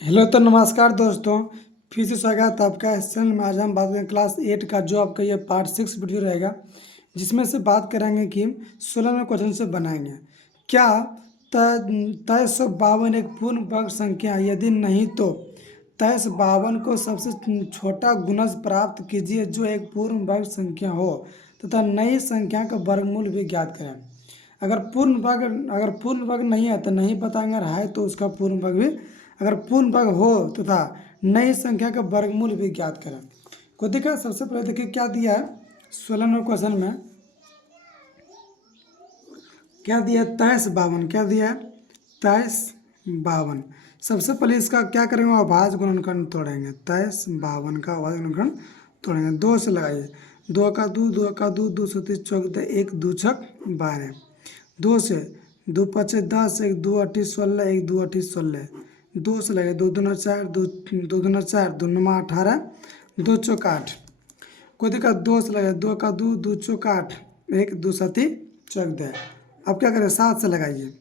Hello तो नमस्कार दोस्तों। फिर से स्वागत है आपका इस चैनल में। आज हम बात करेंगे क्लास 8 का जो आपका ये पार्ट 6 वीडियो रहेगा, जिसमें से बात करेंगे कि 16वें क्वेश्चन से बनाएंगे क्या तय 152 एक पूर्ण वर्ग संख्या है? यदि नहीं तो तय 152 को सबसे छोटा गुणज प्राप्त कीजिए जो एक पूर्ण वर्ग संख्या हो तथा नई संख्या का वर्गमूल भी ज्ञात करें। अगर पूर्ण वर्ग नहीं है तो नहीं बताएंगे, और है तो उसका पूर्ण वर्ग भी, अगर पूर्ण वर्ग हो तथा नई संख्या का वर्गमूल भी ज्ञात करें। को देखा सबसे पहले देखिए क्या दिया है 16वें क्वेश्चन में। क्या दिया है? 2352। क्या दिया है? 2352। सबसे पहले इसका क्या करेंगे? अभाज्य गुणनखंड तोड़ेंगे। 2352 का अभाज्य गुणनखंड तोड़ेंगे। 2 से लगाइए। 2 का 2, 2 का 2, 2 सौ 30 चौक, 1 2 छक 12। 2 से 2 पचे 10, 1 2 अठी 16, 1 2 अठी 16। 2 से लगे 2 दूना 4, 2 2 दूना 4, 2 नमा 18, 2 चौक 8। कोई दिक्कत? 2 से लगे 2 का 2, 2 चौक 8, 1 2 सती चौक 10। अब क्या करें? 7 से लगाइए।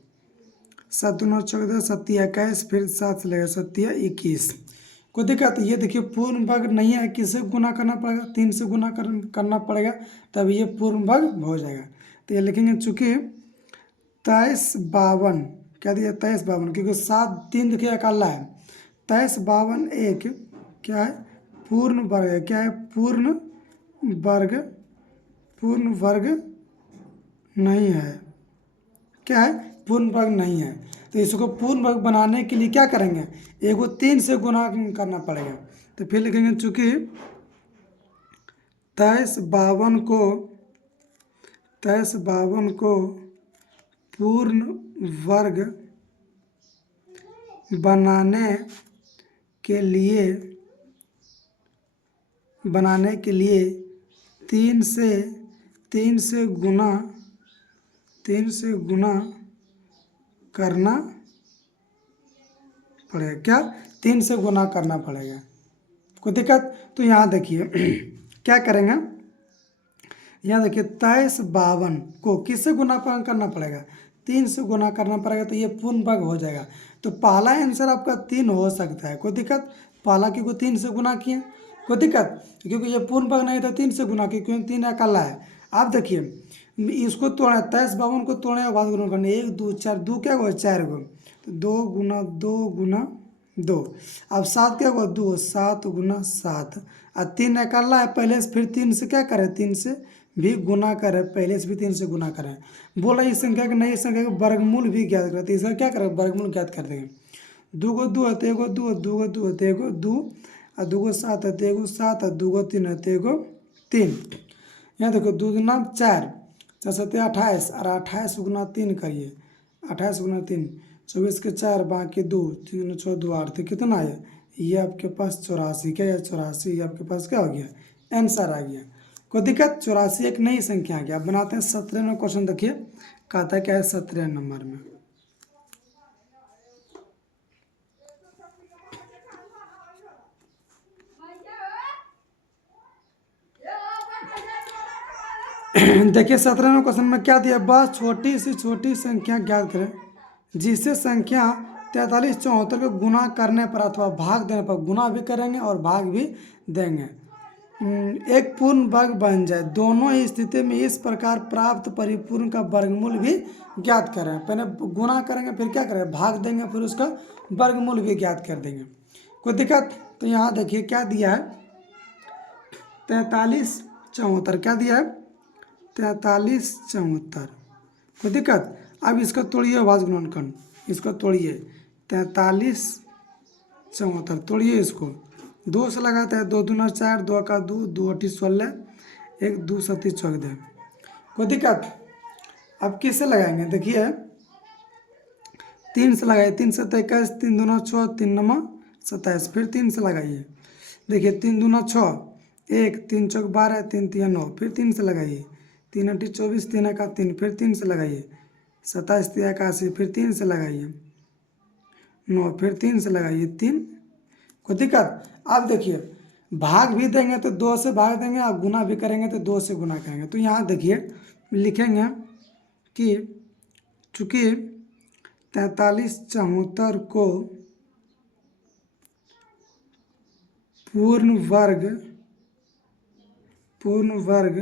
7 दूना चौक 10, 7 21, फिर 7 से लगे 7 21। कोई दिक्कत? ये देखिए पूर्ण वर्ग नहीं है, किससे गुना करना पड़ेगा? 3 से गुना करना पड़ेगा, तब ये पूर्ण वर्ग हो जाएगा। तो ये लिखेंगे चूँकि 2352। क्या दिया? 2352, क्योंकि 7 3 देखिए अकाला है। 2352 एक क्या है? पूर्ण वर्ग है। क्या है? वर्ग पूर्ण वर्ग नहीं है। क्या है? पूर्ण वर्ग नहीं है। तो इसको पूर्ण वर्ग बनाने के लिए क्या करेंगे? एगो 3 से गुना करना पड़ेगा। तो फिर लिखेंगे चूँकि 2352 को पूर्ण वर्ग बनाने के लिए 3 से गुना करना पड़ेगा। क्या? 3 से गुना करना पड़ेगा। कोई दिक्कत? तो यहाँ देखिए क्या करेंगे? यहाँ देखिए 2352 को किससे गुना करना पड़ेगा? 3 से गुना करना पड़ेगा, तो ये पूर्ण वर्ग हो जाएगा। तो पहला आंसर आपका 3 हो सकता है। कोई दिक्कत? पहला क्योंकि 3 से गुना किए। कोई दिक्कत? क्योंकि ये पूर्ण वर्ग नहीं था, 3 से गुना किए, क्योंकि 3 अकेला है। आप देखिए इसको तोड़े, 2352 को तोड़े और बाद गुना करने, 1 2 4, 2 क्या हुआ? 4 गो, तो 2 गुना 2 गुना 2। अब 7 क्या हुआ? 2 7 गुना 7। और 3 अकेला है पहले से, फिर 3 से क्या करें? 3 से भी गुना करें, पहले से भी 3 से गुना करें। बोला इस संख्या के नई संख्या का वर्गमूल भी ज्ञात करें, तो इसका क्या करें? वर्गमूल ज्ञात कर देंगे। 2 गो 2 है तो 1 2, 2 गो 2 है तो 1 2, और 2 गो 7 है तो 1 7, और 2 गो 3 है तो 1 3। यहाँ देखो 2 दूना 4, 4 7 28, और 28 गुना 3 करिए। 28 गुना 3, 24 के 4, बाकी 2, 3 6 2 8, तो कितना आया? ये आपके पास 84। क्या है? 84। ये आपके पास क्या हो गया? आंसर आ गया। कोई दिक्कत? 84 एक नई संख्या आ गया। अब बनाते हैं 17वें क्वेश्चन। देखिए कहता क्या है 17 नंबर में। देखिए 17वें क्वेश्चन में क्या दिया? बस छोटी से छोटी संख्या ज्ञात करें जिससे संख्या 4374 को गुना करने पर अथवा भाग देने पर, गुना भी करेंगे और भाग भी देंगे, एक पूर्ण वर्ग बन जाए। दोनों ही स्थिति में इस प्रकार प्राप्त परिपूर्ण का वर्गमूल भी ज्ञात करें। पहले गुना करेंगे, फिर क्या करेंगे? भाग देंगे, फिर उसका वर्गमूल भी ज्ञात कर देंगे। कोई दिक्कत? तो यहाँ देखिए क्या दिया है? 4374। क्या दिया है? 4374। कोई दिक्कत? अब इसको तोड़िए अभाज्य गुणनखंड, इसको तोड़िए। 4374 तोड़िए इसको। 2 से लगाते हैं, 2 दूना 4, 2 का 2, 2 अठी 16, 1 2 सती चौक दे। कोई दिक्कत? अब किससे लगाएंगे? देखिए 3 से लगाइए। 3 से 21, 3 दूना 6, 3 नमा 27, फिर 3 से लगाइए। देखिए 3 दूना 6, 1 3 चौक 12, 3 3 9, फिर 3 से लगाइए। 3 अठी 24, 3 का 3, फिर 3 से लगाइए। 27 3 81, फिर 3 से लगाइए। 9, फिर 3 से लगाइए 3। कोई दिक्कत? अब देखिए भाग भी देंगे तो 2 से भाग देंगे, और गुना भी करेंगे तो 2 से गुना करेंगे। तो यहाँ देखिए लिखेंगे कि चूँकि 4374 को पूर्ण वर्ग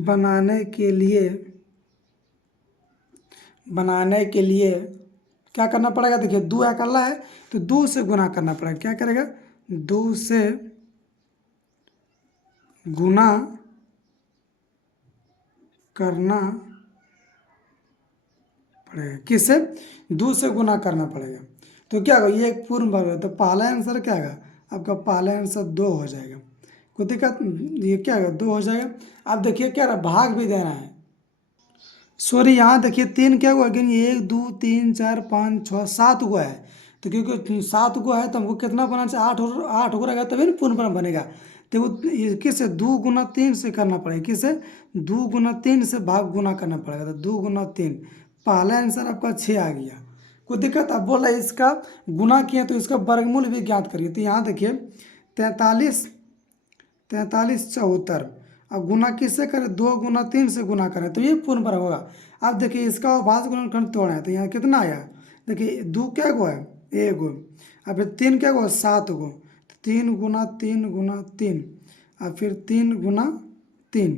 बनाने के लिए क्या करना पड़ेगा? देखिए 2 अकेला है तो 2 से गुना करना पड़ेगा। क्या करेगा? 2 से गुना करना पड़ेगा। किससे? 2 से गुना करना पड़ेगा। तो क्या होगा? ये एक पूर्ण वर्ग है तो पहला आंसर क्या होगा? आपका पहला आंसर 2 हो जाएगा। कोई दिक्कत? ये क्या होगा? 2 हो जाएगा। अब देखिए क्या रहा, भाग भी देना है। सॉरी, यहाँ देखिए 3 क्या हुआ? लेकिन 1 2 3 4 5 6 7 गो है। तो क्योंकि 7 गो है तो हमको कितना बनाना चाहिए? 8 हो रहेगा तभी ना पूर्ण वर्ग बनेगा। तो ये किससे? 2 गुना 3 से करना पड़ेगा। किससे? 2 गुना 3 से भाग गुना करना पड़ेगा। तो 2 गुना 3, पहला आंसर आपका 6 आ गया। कोई दिक्कत? अब बोला इसका गुना किया तो इसका वर्गमूल भी ज्ञात करिए। तो यहाँ देखिए 43 74। अब गुना किससे करें? 2 गुना 3 से गुना करें तो ये पूर्ण वर्ग होगा। अब देखिए इसका भाज्य गुणनखंड तोड़ा है तो यहाँ कितना आया? देखिए 2 क्या गो है? 1 गो। अब फिर 3 क्या गो? 7 गो। तो 3 गुना 3 गुना 3, अब फिर 3 गुना 3,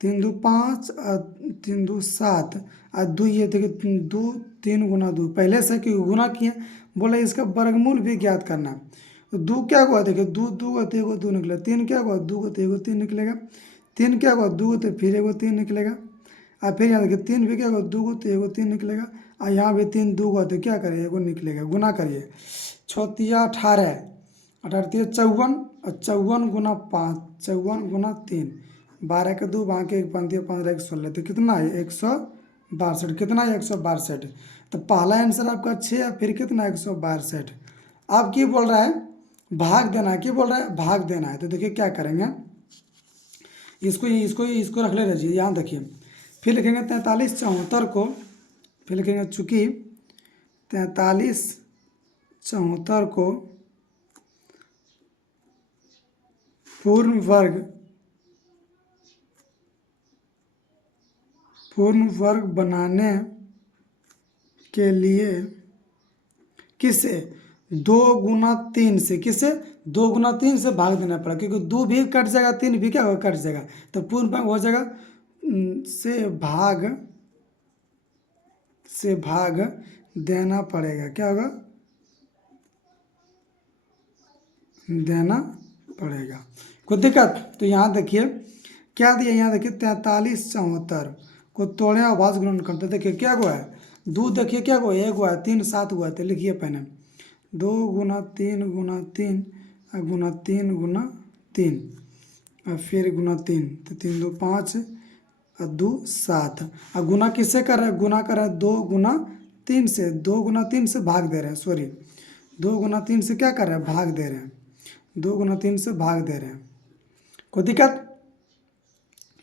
3 2 5 और 3 2 7 और 2, ये देखिए 2 3 गुना 2 पहले से कि गुना किए। बोले इसका वर्गमूल भी ज्ञात करना। तो 2 क्या हुआ? देखिए 2 2 को 1 2 निकलेगा। 3 क्या हुआ? 2 को 1 3 निकलेगा। 3 क्या हुआ? 2 को फिर 1 3 निकलेगा। और फिर यहाँ देखिए 3 भी क्या हुआ? 2 को 1 3 निकलेगा। और यहाँ भी 3 2 को तो क्या करिए? 1 निकलेगा। गुना करिए। 6 18 18 54 और 54 गुना 5 54 गुना 3, 12 के 2 बाकी 1 5 15 1 16। तो कितना है? 162। कितना है? 162। तो पहला आंसर आपका 6 है। फिर कितना? 162। अब क्या बोल रहा है? भाग देना है। क्या बोल रहा है? भाग देना है। तो देखिए क्या करेंगे, इसको रख ले रहिए। यहाँ देखिए फिर लिखेंगे 43 74 को, फिर लिखेंगे चूँकि 43 74 को पूर्ण वर्ग बनाने के लिए किससे? 2 गुना 3 से। किससे? 2 गुना 3 से भाग देना पड़ा क्योंकि 2 भी कट जाएगा, 3 भी क्या होगा? कट जाएगा। तो पूर्ण वर्ग हो जाएगा से भाग देना पड़ेगा। क्या होगा? देना पड़ेगा। कोई दिक्कत? तो यहाँ देखिए क्या दिया? यहाँ देखिए 43 74 को तोड़े और भाज्य गुणनखंड। तो देखिए क्या हुआ है? 2 देखिए क्या हुआ? 1 हुआ है, 3 7 हुआ है। तो लिखिए पहले 2 गुना 3 गुना 3 और गुना 3 गुना 3 और फिर गुना 3। तो 3 2 5 और 2 7। और गुना किससे कर रहे हैं? गुना कर रहे हैं 2 गुना 3 से। 2 गुना 3 से भाग दे रहे हैं। सॉरी, 2 गुना 3 से क्या कर रहे हैं? भाग दे रहे हैं। 2 गुना 3 से भाग दे रहे हैं। कोई दिक्कत?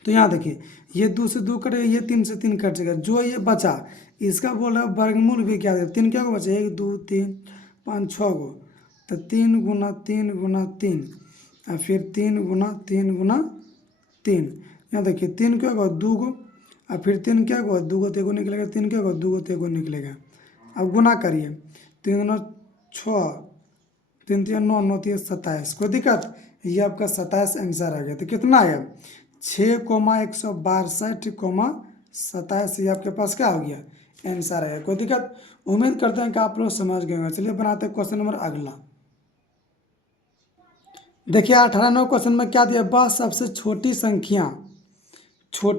तो यहाँ देखिए ये 2 से 2 कटेगा, ये 3 से 3 कट जाएगा। जो ये बचा इसका बोल रहा है वर्गमूल भी क्या है? 3 क्या को बचा? 1 2 3 5 6 गो। तो 3 गुना 3 गुना 3 और फिर 3 गुना 3 गुना 3। यहाँ देखिए 3 क्या होगा? 2 गो। और फिर 3 क्या होगा? 2 को 1 निकलेगा। 3 क्या होगा? 2 को 1 निकलेगा। अब गुना करिए। 3 गुना 6, 3 3 9 9 3 27। कोई दिक्कत? ये आपका 27 आंसर आ गया। तो कितना आया? 6,162,27। ये आपके पास क्या हो गया? आंसर है। कोई दिक्कत? उम्मीद करते हैं कि आप लोग समझ गए होंगे। चलिए बनाते हैं क्वेश्चन नंबर अगला। देखिए 18 क्वेश्चन में क्या दिया? वह सबसे छोटी संख्या वह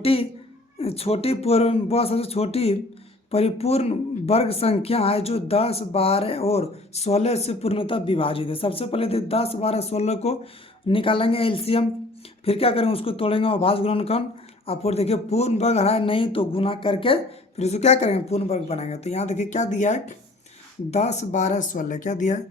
सबसे छोटी परिपूर्ण वर्ग संख्या है जो 10 12 और 16 से पूर्णतः विभाजित है। सबसे पहले 10 12 16 को निकालेंगे एलसीएम। फिर क्या करेंगे? उसको तोड़ेंगे और भाज्य गुणनखंड। और फिर देखिए पूर्ण वर्ग है नहीं तो गुना करके फिर उसको क्या करेंगे? पूर्ण वर्ग बनाएंगे। तो यहाँ देखिए क्या दिया है? 10 12 16। क्या दिया है?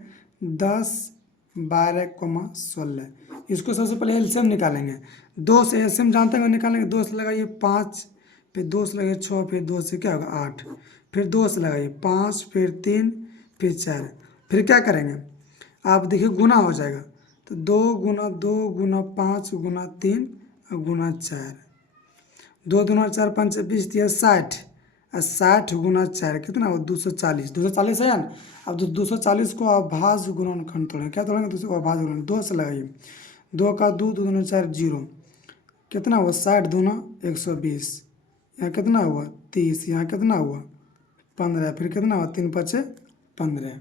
10 12 16। इसको सबसे पहले एलसीएम निकालेंगे। 2 से एलसीएम जानते हैं निकालेंगे। 2 से लगाइए 5, फिर 2 से लगाइए 6, फिर 2 से क्या होगा? 8, फिर 2 से लगाइए 5, फिर 3, फिर 4। फिर क्या करेंगे? आप देखिए गुना हो जाएगा। तो 2 गुना 5 गुना 3 और गुना 4। 2 दूना 4 5 20 दिया 60 और 60 गुना 4 कितना हो 240, 240 है ना। अब 240 को अभाज्य गुणनखंड तोड़ेंगे, क्या तोड़ेंगे, दूसरे अभाज्य गुणन, 2 से लगाइए, 2 का 2, 2 दूना 4, 0, कितना हुआ 60 दूना 120, यहाँ कितना हुआ 30, यहाँ कितना हुआ 15, फिर कितना हुआ 3 पचे 15।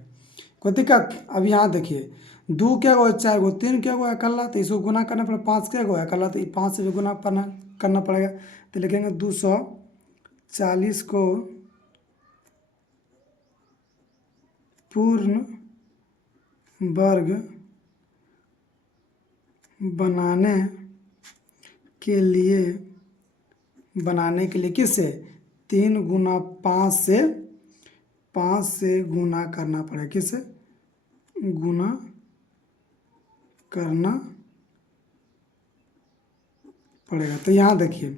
कोई दिक्कत। अब यहाँ देखिए 2 क्या हुआ 4 को, 3 क्या हुआ अकेला, तो इसको गुना करना पड़ेगा, 5 क्या हुआ अकेला, तो 5 से भी गुना करना पड़ेगा। तो लिखेंगे 240 को पूर्ण वर्ग बनाने के लिए किससे 3 गुना 5 से गुना करना पड़ेगा, किससे गुना करना पड़ेगा। तो यहाँ देखिए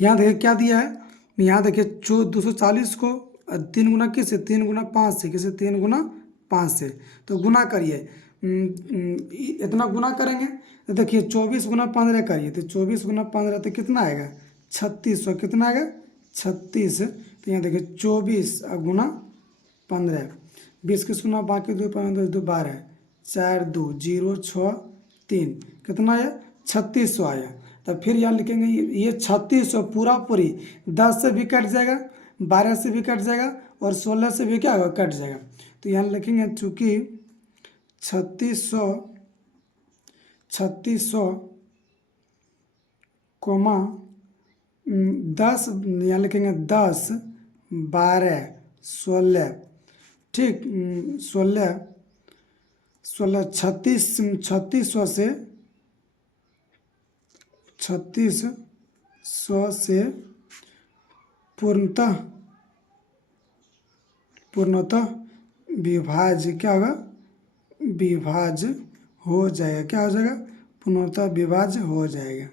क्या दिया है, यहाँ देखिए 240 को 3 गुना किससे 3 गुना 5 से, किससे 3 गुना 5 से, तो गुना करिए, इतना गुना करेंगे तो देखिए 24 गुना 15 करिए, तो 24 गुना 15 तो कितना आएगा 3600, कितना आएगा 36। तो यहाँ देखिए 24 गुना 15, 20 किस गुना, बाकी 2 15 2 12, 4 2 0 6 3, कितना आया 3600 आया। तब फिर यहाँ लिखेंगे ये 3600 पूरी 10 से भी कट जाएगा, 12 से भी कट जाएगा और 16 से भी क्या होगा कट जाएगा। तो यहाँ लिखेंगे चूँकि 3600 कोमा 10, यहाँ लिखेंगे 10 12 16, ठीक 16 3600 से पूर्णतः विभाज्य क्या होगा, विभाज्य हो जाएगा, क्या हो जाएगा पूर्णतः विभाज्य हो जाएगा।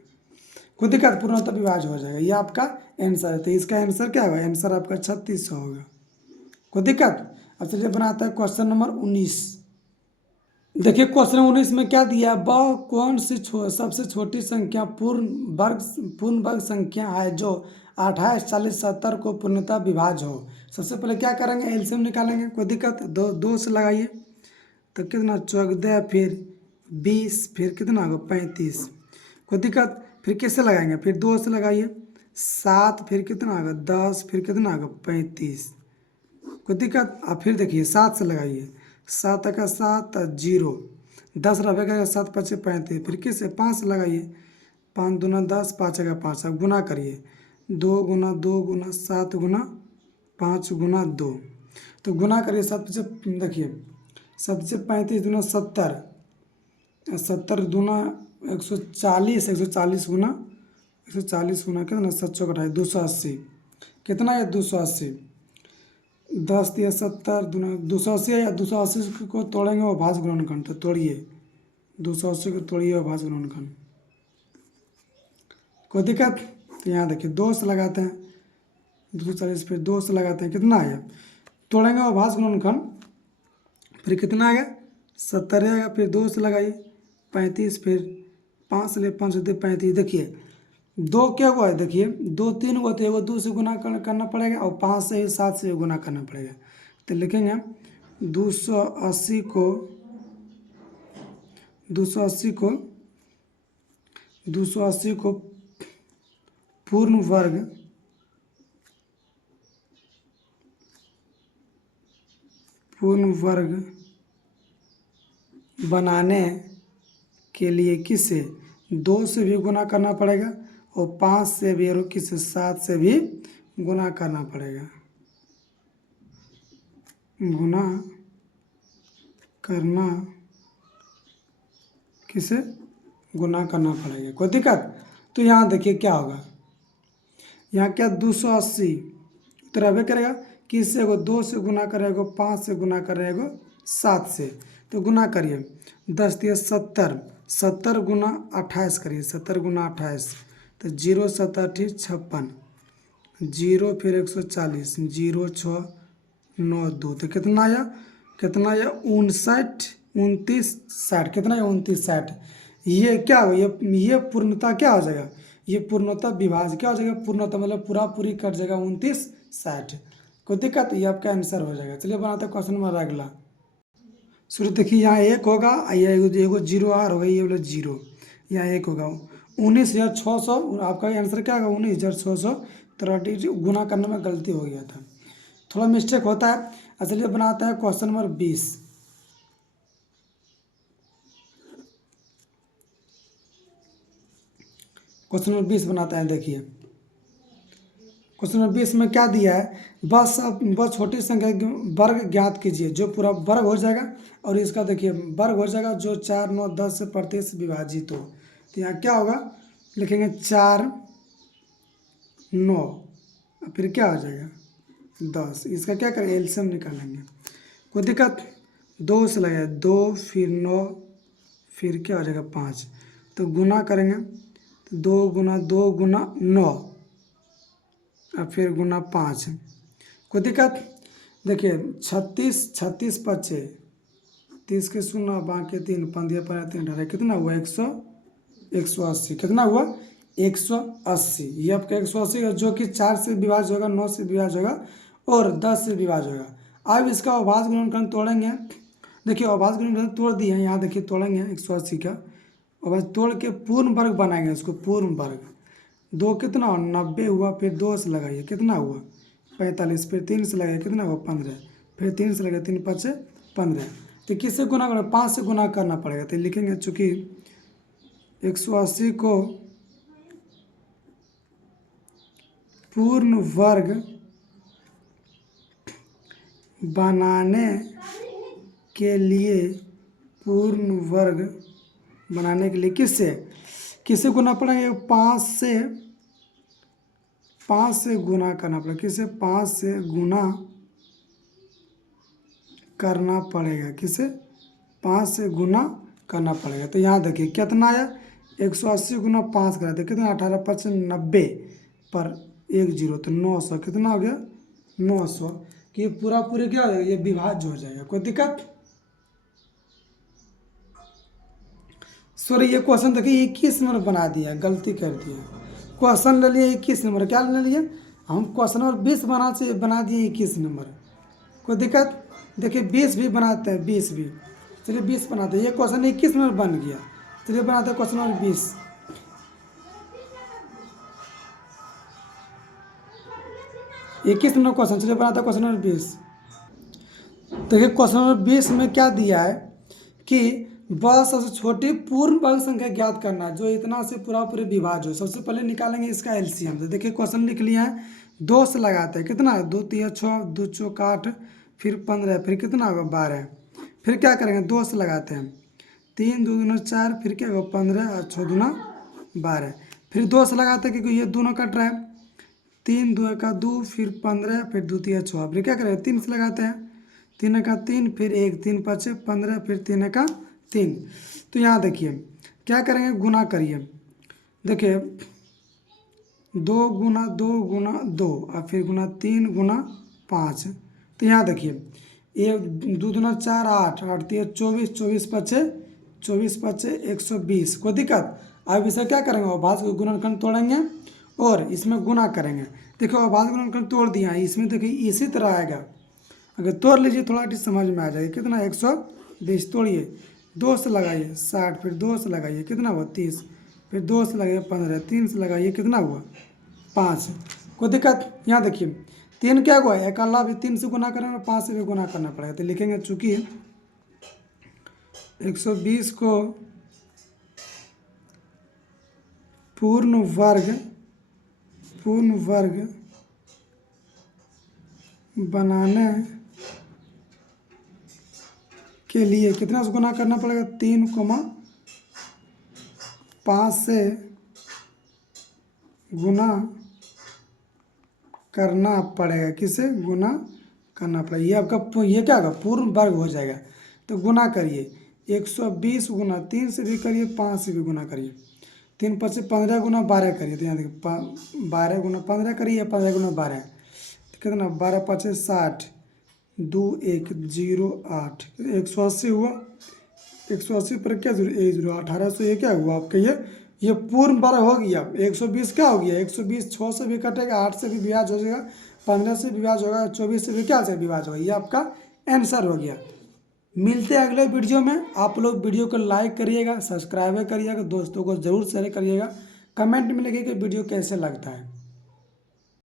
कोई दिक्कत, पूर्णतः विभाज्य हो जाएगा, ये आपका आंसर है। तो इसका आंसर क्या होगा, आंसर आपका 3600 होगा। कोई दिक्कत। अब चलिए बनाता है क्वेश्चन नंबर 19। देखिए क्वेश्चन 19 में क्या दिया, वह कौन सी सबसे छोटी संख्या पूर्ण वर्ग संख्या है जो 28 40 70 को पूर्णतः विभाज्य हो। सबसे पहले क्या करेंगे, एलसीएम निकालेंगे। कोई दिक्कत, 2 से लगाइए तो कितना 14, फिर 20, फिर कितना होगा 35। कोई दिक्कत, फिर कैसे लगाएंगे, फिर 2 से लगाइए 7, फिर कितना होगा 10, फिर कितना होगा 35। कोई दिक्कत। अब फिर देखिए 7 से लगाइए, 7 का 7 0, 10 रहेगा 7 5 35, फिर किससे 5 से लगाइए, 5 दूना 10 5 का 5। अब गुना करिए 2 गुना 2 गुना 7 गुना 5 गुना 2, तो गुना करिए 7 5, देखिए 7 से 35 दूना 70, 70 दूना 140, 140 गुना कितना 7 चौक 28, 280, कितना है 280, 10 दिया 70 दूना 280 है, या 280 को तोड़ेंगे वो भाज्य गुणनखंड, तो तोड़िए 280 को तोड़िए वो भाज्य गुणनखंड। कोई दिक्कत। तो यहाँ देखिए 2 से लगाते हैं 240, फिर 2 से लगाते हैं, कितना आया, तोड़ेंगे वो भाज्य गुणनखंड, फिर कितना आएगा 70 आएगा, फिर 2 से लगाइए 35, फिर 5 से ले 5 से 35। देखिए 2 क्या हुआ है, देखिए 2 3 हुआ, तो एगो 2 से गुना करना पड़ेगा और 5 से 7 से गुना करना पड़ेगा। तो लिखेंगे 280 को पूर्ण वर्ग बनाने के लिए किसे 2 से भी गुना करना पड़ेगा और 5 से भी और किसे 7 से भी गुना करना पड़ेगा, गुना करना किसे गुना करना पड़ेगा। कोई दिक्कत। तो यहाँ देखिए क्या होगा, यहाँ क्या 280 तो रहबे करेगा, किससे को 2 से गुना करेगा, 5 से गुना करेगा, 7 से, तो गुना करिए 10 दिया 70, 70 गुना 28 करिए, 70 गुना 28, तो 0 7 8 56, 0 फिर 140, 0 6 9 2, तो कितना आया 59 29 60, कितना है 29 60। ये क्या हो, ये पूर्णता क्या हो जाएगा, ये पूर्णतः विभाज्य क्या हो जाएगा, पूर्णतः मतलब पूरा पूरी कट जाएगा 29 60। कोई दिक्कत, ये आपका आंसर हो जाएगा। चलिए बनाते हैं क्वेश्चन नंबर अगला। शुरू देखिए, यहाँ 1 होगा, ये एगो 0 आर होगा, ये बोले 0, यहाँ 1 होगा। 19,600 आपका आंसर क्या होगा, 19,630। गुना करने में गलती हो गया था, थोड़ा मिस्टेक होता है। चलिए बनाते हैं क्वेश्चन नंबर 20। क्वेश्चन नंबर 20 बनाते हैं। देखिए क्वेश्चन नंबर 20 में क्या दिया है, बस छोटी संख्या वर्ग ज्ञात कीजिए जो पूरा वर्ग हो जाएगा, और इसका देखिए वर्ग हो जाएगा जो 4, 9, 10 से प्रत्येक से विभाजित हो। तो यहाँ क्या होगा, लिखेंगे 4, 9, फिर क्या हो जाएगा 10। इसका क्या करेंगे, एलसीएम निकालेंगे। कोई दिक्कत, 2 से लगाए 2, फिर 9, फिर क्या हो जाएगा 5। तो गुना करेंगे, तो 2 गुना 2 गुना 9, और फिर गुना 5। कोई दिक्कत, देखिए 36, 36 पचे 30 के 0 बाकी 3 15 पर 3 18, कितना हुआ 180। कितना हुआ 180। ये आपका 180 है, जो कि 4 से विभाज्य होगा, 9 से विभाज्य होगा, और 10 से विभाज्य होगा। अब इसका अभाज्य गुणनखंड तोड़ेंगे। देखिए अभाज्य गुणनखंड तोड़ दिए हैं, यहाँ देखिए तोड़ेंगे 180 का, और तोड़ के पूर्ण वर्ग बनाएंगे इसको, पूर्ण वर्ग। 2 कितना हुआ 90 हुआ, फिर 2 से लगाइए कितना हुआ 45, फिर 3 से लगाइए कितना हुआ 15, फिर 3 से लगाइए 3 5 15। तो किससे गुना करना, 5 से गुना करना पड़ेगा। तो लिखेंगे चूँकि 180 को पूर्ण वर्ग बनाने के लिए, पूर्ण वर्ग बनाने के लिए किससे गुना पड़ेगा, 5 से गुना करना पड़ेगा। किसे 5 से गुना करना पड़ेगा, किसे 5 से गुना करना पड़ेगा। तो यहाँ देखिए कितना आया, 180 गुना 5 करा, देखिए कितना 18 5 90 पर 1 0, तो 900। कितना हो गया 900। कि ये पूरा पूरे क्या हो जाएगा, ये विभाज्य हो जाएगा। कोई दिक्कत, सॉरी ये क्वेश्चन देखिए 21 नंबर बना दिया, गलती कर दिया। क्वेश्चन ले लिए 21 नंबर, क्या ले लिए हम, क्वेश्चन नंबर 20 बना दिए 21 नंबर। कोई दिक्कत, देखिए 20 भी बनाते हैं, 20 भी, चलिए 20 बनाते हैं। ये क्वेश्चन 21 नंबर बन गया। चलिए बनाते हैं क्वेश्चन नंबर 20। इक्कीस नंबर क्वेश्चन, चलिए बनाते हैं क्वेश्चन नंबर 20। देखिए क्वेश्चन नंबर 20 में क्या दिया है कि वह सबसे छोटी पूर्ण वर्ग संख्या ज्ञात करना जो इतना से पूरा पूरे विभाज्य हो। सबसे पहले निकालेंगे इसका एलसीएम। तो देखिए क्वेश्चन लिख लिया है, 2 से लगाते हैं, कितना 2 3 6, 2 चौक 8, फिर 15, फिर कितना होगा 12। फिर क्या करेंगे 2 से लगाते हैं, 3 2 दूना 4, फिर क्या होगा 15, और 6 दूना 12। फिर 2 से लगाते हैं क्योंकि ये दोनों कट रहा है, 3 2 का 2, फिर 15, फिर 2 3 6, फिर क्या करेंगे 3 से लगाते हैं, 3 का 3, फिर 1 3 5 15, फिर 3 का 3। तो यहाँ देखिए क्या करेंगे, गुना करिए। देखिए 2 गुना 2 गुना 2, और फिर गुना 3 गुना 5। तो यहाँ देखिए 1 2 दूना 4 8 8 3 24, 24 5 24 5 120। कोई दिक्कत, अब इसे क्या करेंगे, अभाज्य गुणनखंड तोड़ेंगे और इसमें गुना करेंगे। देखो अभाज्य गुणनखंड तोड़ दिया है, इसमें देखिए इसी तरह आएगा। अगर तोड़ लीजिए थोड़ा समझ में आ जाएगा। कितना 120, तोड़िए 2 से लगाइए 60, फिर 2 से लगाइए कितना हुआ 30, फिर 2 से लगाइए 15, 3 से लगाइए कितना हुआ 5। कोई दिक्कत, यहाँ देखिए 3 क्या हुआ है, अल्लाह भी 3 से गुना करेंगे, 5 से भी गुना करना पड़ेगा। तो लिखेंगे चूँकि 120 को पूर्ण वर्ग बनाने के लिए कितना से गुना करना पड़ेगा, 3,5 से गुना करना पड़ेगा। किसे गुना करना पड़ेगा, ये आपका ये क्या होगा पूर्ण वर्ग हो जाएगा। तो गुना करिए 120 गुना 3 से भी करिए, 5 से भी गुना करिए, 3 5 15 गुना 12 करिए। तो यहाँ देखिए 12 गुना 15 करिए, 15 गुना 12, कितना 12 5 60, 2 1 0 8, 180 हुआ। 180 पर क्या 0 1 0, 1800, ये क्या हुआ आपका ये ये पूर्ण वर्ग हो गया। 120 क्या हो गया, 120 6 से भी कटेगा, 8 से भी विभाज्य हो जाएगा, 15 से विभाज्य होगा, 24 से भी क्या से विभाज्य होगा। ये आपका आंसर हो गया। मिलते हैं अगले वीडियो में। आप लोग वीडियो को लाइक करिएगा, सब्सक्राइब करिएगा, दोस्तों को ज़रूर शेयर करिएगा, कमेंट में लिखिए कि वीडियो कैसे लगता है।